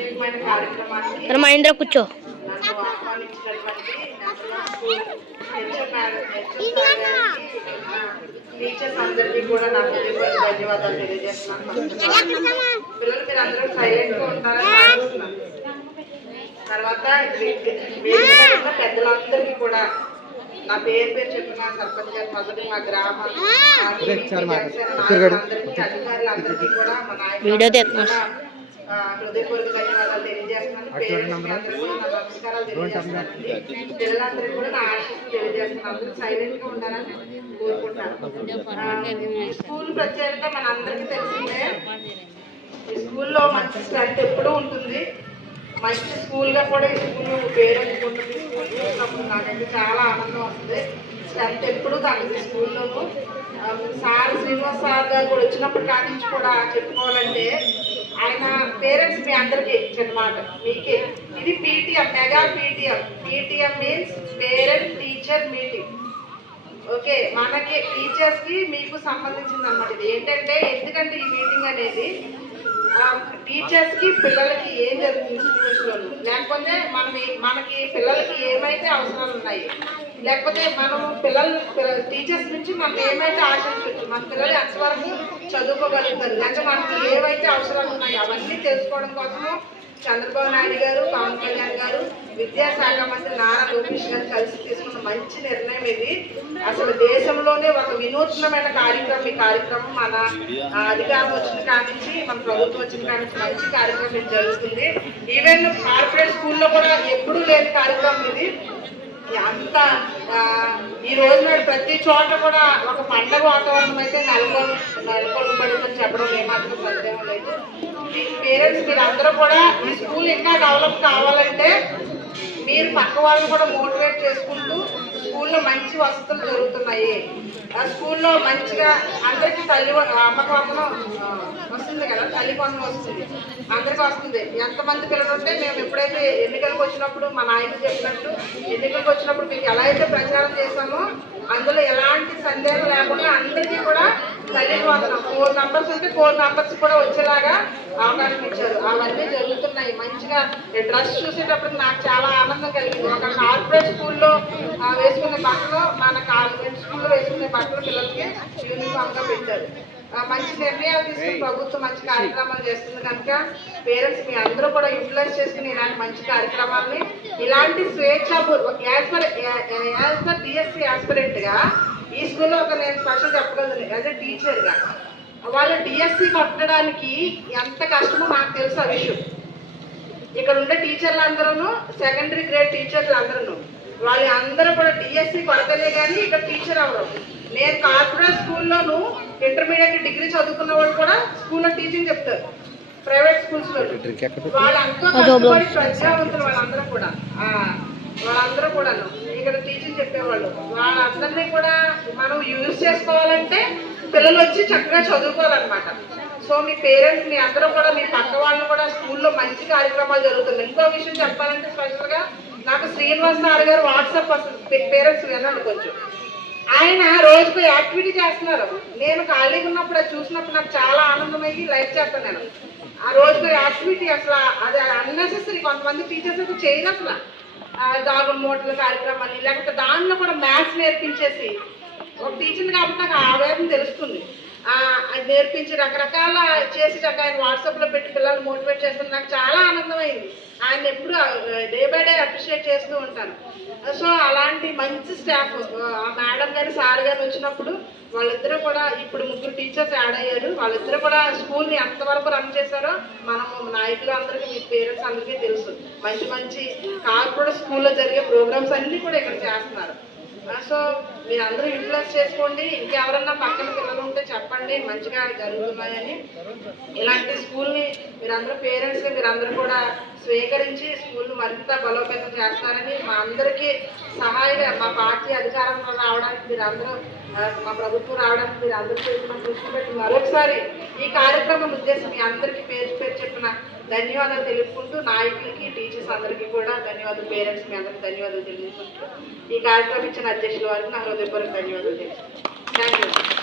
ప్రత్యేకమైన కార్యక్రమానికి మహేంద్ర కూర్చో నన్ను ఆహ్వానించినటువంటి టీచర్స్ అందరికీ కూడా నా హృదయపూర్వక ధన్యవాదాలు తెలియజేస్తున్నాను. పిల్లలు మీరు అందరూ సైలెంట్ గా ఉంటారని ఆశిస్తున్నాను. తర్వాత పెద్దలందరికీ కూడా నా పేరు చెప్పిన సర్పంచ్ గారు మొదటి మా గ్రామ అధికారులందరికీ కూడా మా నాయకులు హృదయపూర్వక ధన్యవాదాలు తెలియజేస్తున్నాను. నమస్కారాలు తెలియజేస్తున్నాను. పిల్లలందరికీ కూడా నా ఆశీస్సులు తెలియజేస్తున్నాను. అందరూ సైలెంట్ గా ఉండాలని కోరుకుంటాను. స్కూల్ ప్రత్యేకత మన అందరికీ తెలిసిందే. ఈ స్కూల్లో మంచి స్ట్రెంత్ ఎప్పుడూ ఉంటుంది. మంచి స్కూల్గా కూడా ఈ స్కూల్ పేరు అనుకుంటుంది. స్కూల్ చూసినప్పుడు నాకైతే చాలా ఆనందం వస్తుంది. స్ట్రెంత్ ఎప్పుడూ తగ్గదు స్కూల్లోనూ. సార్ శ్రీనివాస్ సార్ గారు కూడా వచ్చినప్పుడు కానించి కూడా చెప్పుకోవాలంటే ఆయన పేరెంట్స్ మీ అందరికీ చిన్నమాట మీకే. ఇది PTM, mega PTM. PTM means parent teacher meeting. Okay, మనకి టీచర్స్కి మీకు సంబంధించింది అన్నమాట. ఇది ఏంటంటే ఎందుకంటే ఈ మీటింగ్ అనేది టీచర్స్కి పిల్లలకి ఏం జరుగుతుంది స్కూల్స్లో, లేకపోతే మనకి పిల్లలకి ఏమైతే అవసరాలు ఉన్నాయి, లేకపోతే మనం టీచర్స్ నుంచి మనం ఏమైతే ఆశించవచ్చు, మన పిల్లలు ఎంతవరకు చదువుకోగలుగుతారు, లేకపోతే మనకి ఏవైతే అవసరాలు ఉన్నాయి అవన్నీ తెలుసుకోవడం కోసము చంద్రబాబు నాయుడు గారు, పవన్ కళ్యాణ్ గారు, విద్యాశాఖ మంత్రి నారా లోకేష్ గారు కలిసి తీసుకున్న మంచి నిర్ణయం ఇది. అసలు దేశంలోనే ఒక వినూత్నమైన కార్యక్రమం మన అధికారం వచ్చిన కానించి, మన ప్రభుత్వం వచ్చిన కానించి మంచి కార్యక్రమం ఇది జరుగుతుంది. ఈవెన్ కార్పొరేట్ స్కూల్లో కూడా ఎప్పుడూ లేని కార్యక్రమం ఇది. అంత ఈ రోజు నాడు ప్రతి చోట కూడా ఒక పండగ వాతావరణం అయితే నెలకొల్పబడిందని చెప్పడం ఏమాత్రం సందేహం లేదు. పేరెంట్స్ మీరు అందరూ కూడా ఈ స్కూల్ ఇంకా డెవలప్ కావాలంటే మీరు పక్క వాళ్ళు కూడా మోటివేట్ చేసుకుంటూ స్కూల్లో మంచి వసతులు జరుగుతున్నాయి. ఆ స్కూల్లో మంచిగా అందరికీ అమ్మకు వందనం వస్తుంది కదా, తల్లి వందనం వస్తుంది, అందరికీ వస్తుంది. ఎంతమంది పిల్లలు ఉంటే మేము ఎప్పుడైతే ఎన్నికలకు వచ్చినప్పుడు మా నాయకులు చెప్పినట్టు ఎన్నికలకు వచ్చినప్పుడు మీకు ఎలా అయితే ప్రచారం చేశామో అందులో ఎలాంటి సందేహం లేకుండా అందరికీ కూడా తల్లి వందనం 4 నంబర్స్ ఉంటే 4 నంబర్స్ కూడా వచ్చేలాగా అవకాశం ఇచ్చారు. అవన్నీ జరుగుతున్నాయి. మంచిగా డ్రెస్ చూసేటప్పుడు నాకు చాలా ఆనందం కలిగింది. ఒక కార్పొరేట్ స్కూల్లో వేసుకునే బట్టలు మన కాన్వెంట్ స్కూల్లో వేసుకునే బట్టలు పిల్లలకి యూనిఫామ్ గా పెట్టారు. మంచి నిర్ణయాలు తీసుకుని ప్రభుత్వం మంచి కార్యక్రమాలు చేస్తుంది కనుక పేరెంట్స్ మీ అందరూ కూడా యూటిలైజ్ చేసుకుని ఇలాంటి మంచి కార్యక్రమాలని, ఇలాంటి స్వేచ్ఛాపూర్వక యాజ్ పర్ డిఎస్సి ఆస్పిరెంట్ గా ఈ స్కూల్లో ఒక నేను స్పెషల్ చెప్పగలను. యాజ్ ఎ టీచర్ గా వాళ్ళు డిఎస్సి కొట్టడానికి ఎంత కష్టమో నాకు తెలుసు ఆ విషయం. ఇక్కడ ఉండే టీచర్లు అందరూ సెకండరీ గ్రేడ్ టీచర్లు అందరూ వాళ్ళందరూ కూడా డిఎస్సి కొడతలే కానీ ఇక్కడ టీచర్ అవ్వరు. నేను కార్పొరేట్ స్కూల్లోనూ ఇంటర్మీడియట్ డిగ్రీ చదువుకున్న వాళ్ళు కూడా స్కూల్లో టీచింగ్ చెప్తారు. ప్రైవేట్ స్కూల్స్ లో వాళ్ళంతా కష్టపడి ప్రజావంతులు వాళ్ళందరూ కూడా ఇక్కడ టీచింగ్ చెప్పేవాళ్ళు. వాళ్ళందరినీ కూడా మనం యూజ్ చేసుకోవాలంటే పిల్లలు వచ్చి చక్కగా చదువుకోవాలన్నమాట. సో మీ పేరెంట్స్ మీ అందరూ కూడా మీ పక్క వాళ్ళు కూడా స్కూల్లో మంచి కార్యక్రమాలు జరుగుతున్నాయి. ఇంకో విషయం చెప్పాలంటే స్పెషల్గా నాకు శ్రీనివాస్ సార్ గారు వాట్సాప్ పేరెంట్స్ వినండి కొంచెం. ఆయన రోజుకు యాక్టివిటీ చేస్తున్నారు. నేను ఖాళీగా ఉన్నప్పుడు అది చూసినప్పుడు నాకు చాలా ఆనందమైంది. లైక్ చేస్తాను నేను ఆ రోజుకు యాక్టివిటీ. అసలు అది అన్నెసెసరీ. కొంతమంది టీచర్స్ అయితే చేయరు అసలు దాగుడు మూటల కార్యక్రమాన్ని, లేకపోతే దానిలో కూడా మ్యాథ్స్ నేర్పించేసి ఒక టీచర్ కాబట్టి నాకు ఆవేదన తెలుస్తుంది. అది నేర్పించి రకరకాల చేసి ఆయన వాట్సాప్లో పెట్టి పిల్లలు మోటివేట్ చేస్తుంది. నాకు చాలా ఆనందమైంది. ఆయన ఎప్పుడు డే బై డే అప్రిషియేట్ చేస్తూ ఉంటాను. సో అలాంటి మంచి స్టాఫ్ ఆ మేడం గారు సార్ గారు వచ్చినప్పుడు వాళ్ళిద్దరూ కూడా ఇప్పుడు 3 టీచర్స్ యాడ్ అయ్యారు. వాళ్ళిద్దరూ కూడా స్కూల్ని ఎంతవరకు రన్ చేశారో మనము నాయకులు అందరికీ మీ పేరెంట్స్ అందరికీ తెలుసు. మంచి మంచి కార్పొరేట్ స్కూల్లో జరిగే ప్రోగ్రామ్స్ అన్నీ కూడా ఇక్కడ చేస్తున్నారు. సో మీరు అందరూ యూటిలైజ్ చేసుకోండి. ఇంకెవరన్నా పక్కన పిల్లలు ఉంటే చెప్పండి మంచిగా జరుగుతున్నాయని. ఇలాంటి స్కూల్ని మీరందరూ పేరెంట్స్గా మీరందరూ కూడా స్వీకరించి స్కూల్ని మరింత బలోపేతం చేస్తారని మా అందరికీ సహాయంగా మా పార్టీ అధికారంలో రావడానికి మీరందరూ మా ప్రభుత్వం రావడానికి మీరు అందరూ చేసిన దృష్టి పెట్టి మరొకసారి ఈ కార్యక్రమం ఉద్దేశం మీ అందరికీ పేరు చెప్పిన ధన్యవాదాలు తెలుపుకుంటూ నాయకులకి టీచర్స్ అందరికీ కూడా ధన్యవాదాలు, పేరెంట్స్ మీ అందరికీ ధన్యవాదాలు తెలుపుకుంటూ ఈ కార్యక్రమం ఇచ్చిన అధ్యక్షుల వారికి నా హృదయపూర్వక ధన్యవాదాలు తెలుపుకుంటాను. Thank you.